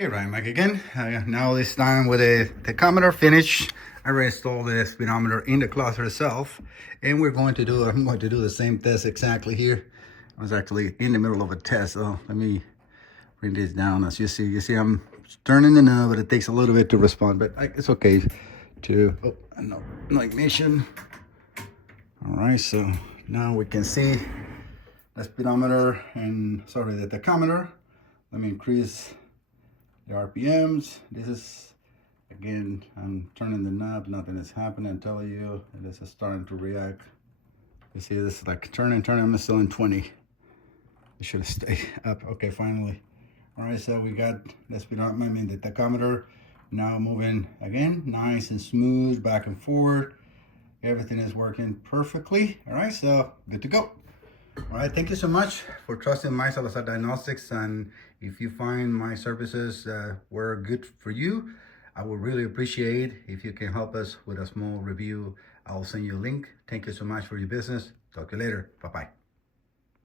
Here I am back again. Now this time with the tachometer finished. I reinstalled the speedometer in the closet itself, and I'm going to do the same test exactly here. I was actually in the middle of a test, so let me bring this down. As you see I'm turning the knob, but it takes a little bit to respond, but it's okay to, no ignition. All right, so now we can see the speedometer and, sorry, the tachometer. Let me increase the RPMs. This is, again, I'm turning the knob, nothing is happening. I'm telling you, this is starting to react. You see this is like turning, I'm still in 20. It should have stayed up. Okay, finally. All right, so we got the speedometer, the tachometer now moving again, nice and smooth, back and forth. Everything is working perfectly. All right, so good to go. All right, thank you so much for trusting my Salazar Diagnostics. And if you find my services were good for you, I would really appreciate if you can help us with a small review. I'll send you a link. Thank you so much for your business. Talk to you later. Bye-bye.